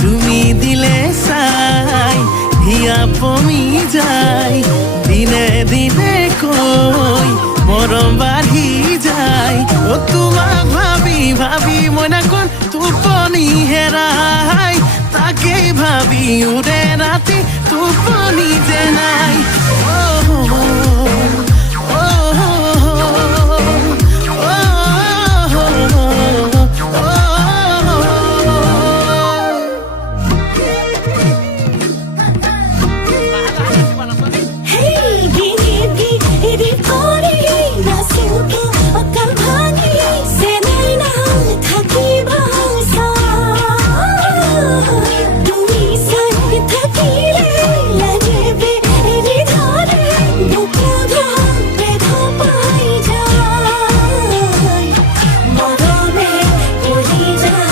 তুমি দিলে চাই হিয়া পমি যায় দিনে দিনে কই মরম বাঢ়ি যায় ও তোমাক ভাবি ভাবি মইনাকণ টোপনি হেৰাই তাকেই ভাবি উৰে ৰাতি টোপনি যে নাই